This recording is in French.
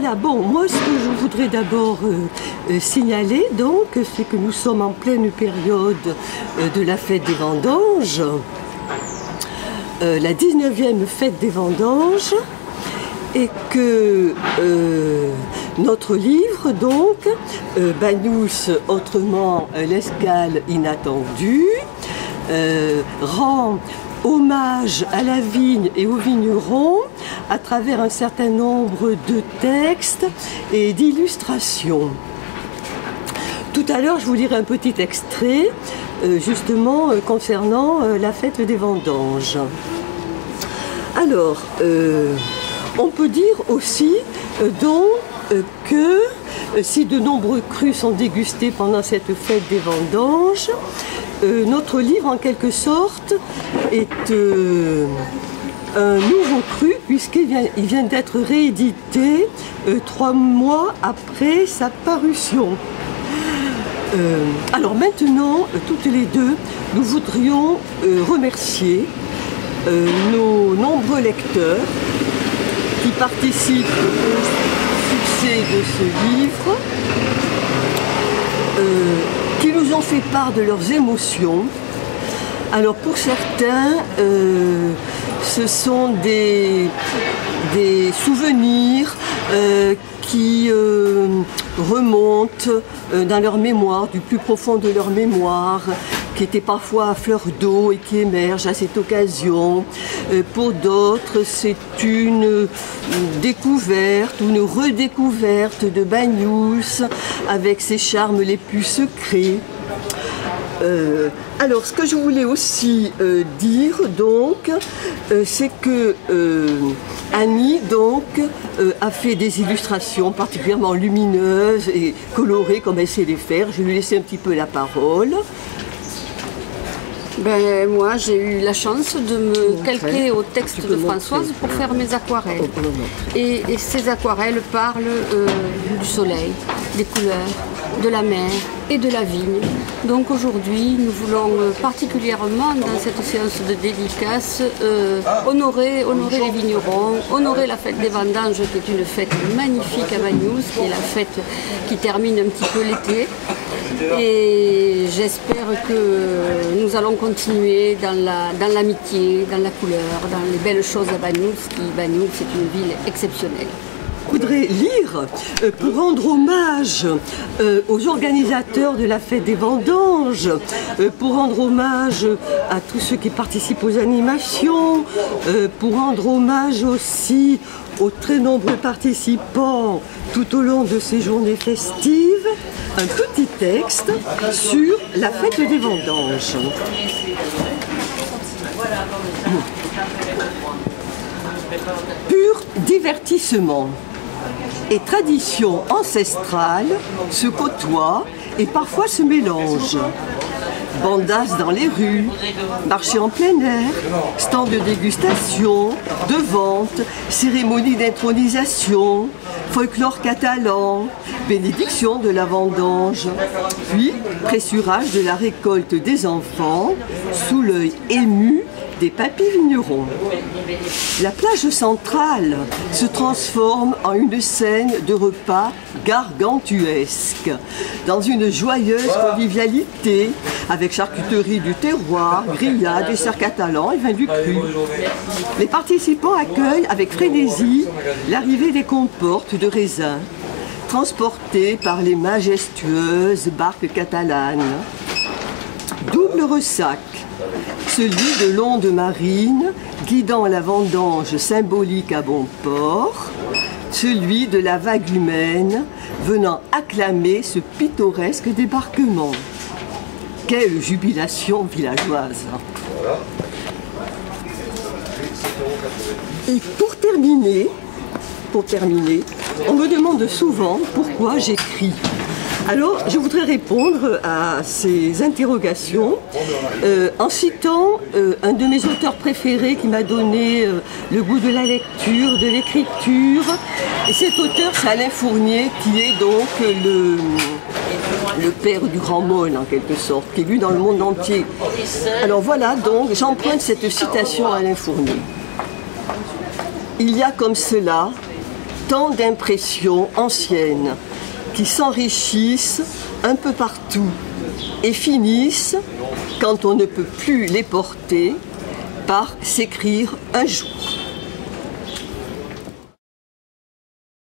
Voilà, bon, moi ce que je voudrais d'abord signaler, donc, c'est que nous sommes en pleine période de la fête des vendanges, la 19e fête des vendanges, et que notre livre, donc, Banous, autrement l'escale inattendue, rend hommage à la vigne et aux vignerons à travers un certain nombre de textes et d'illustrations. Tout à l'heure, je vous lirai un petit extrait, justement, concernant la fête des vendanges. Alors, on peut dire aussi que si de nombreux crus sont dégustés pendant cette fête des vendanges, notre livre, en quelque sorte, est un nouveau cru, puisqu'il vient d'être réédité 3 mois après sa parution. Alors maintenant, toutes les deux, nous voudrions remercier nos nombreux lecteurs qui participent au succès de ce livre, qui nous ont fait part de leurs émotions. Alors pour certains, ce sont des souvenirs qui remontent dans leur mémoire, du plus profond de leur mémoire, qui étaient parfois à fleur d'eau et qui émergent à cette occasion. Pour d'autres, c'est une découverte ou une redécouverte de Banous avec ses charmes les plus secrets. Alors, ce que je voulais aussi dire, donc, c'est que Annie, donc, a fait des illustrations particulièrement lumineuses et colorées, comme elle sait les faire. Je vais lui laisser un petit peu la parole. Ben, moi, j'ai eu la chance de me calquer au texte de Françoise pour faire mes aquarelles. Et ces aquarelles parlent du soleil, des couleurs, de la mer et de la vigne. Donc aujourd'hui, nous voulons particulièrement, dans cette séance de dédicace, honorer les vignerons, honorer la fête des vendanges, qui est une fête magnifique à Banous, qui est la fête qui termine un petit peu l'été. Et j'espère que nous allons continuer dans l'amitié, dans la couleur, dans les belles choses à Banous, Banous, c'est une ville exceptionnelle. Je voudrais lire pour rendre hommage aux organisateurs de la fête des vendanges, pour rendre hommage à tous ceux qui participent aux animations, pour rendre hommage aussi aux très nombreux participants tout au long de ces journées festives, un petit texte sur la fête des vendanges. Pur divertissement et tradition ancestrale se côtoient et parfois se mélangent. Bandas dans les rues, marchés en plein air, stands de dégustation, de vente, cérémonies d'intronisation, folklore catalan, bénédiction de la vendange, puis pressurage de la récolte des enfants sous l'œil ému des papis vignerons. La plage centrale se transforme en une scène de repas gargantuesque, dans une joyeuse convivialité, avec charcuterie du terroir, grillades, desserts catalans et vin du cru. Les participants accueillent avec frénésie l'arrivée des comportes de raisins, transportées par les majestueuses barques catalanes. Double ressac, celui de l'onde marine guidant la vendange symbolique à bon port, celui de la vague humaine venant acclamer ce pittoresque débarquement. Quelle jubilation villageoise! Et pour terminer, on me demande souvent pourquoi j'écris. Alors, je voudrais répondre à ces interrogations en citant un de mes auteurs préférés qui m'a donné le goût de la lecture, de l'écriture. Et cet auteur, c'est Alain Fournier, qui est donc le père du grand Maulne, en quelque sorte, qui est lu dans le monde entier. Alors voilà, donc, j'emprunte cette citation à Alain Fournier. Il y a comme cela tant d'impressions anciennes qui s'enrichissent un peu partout et finissent, quand on ne peut plus les porter, par s'écrire un jour.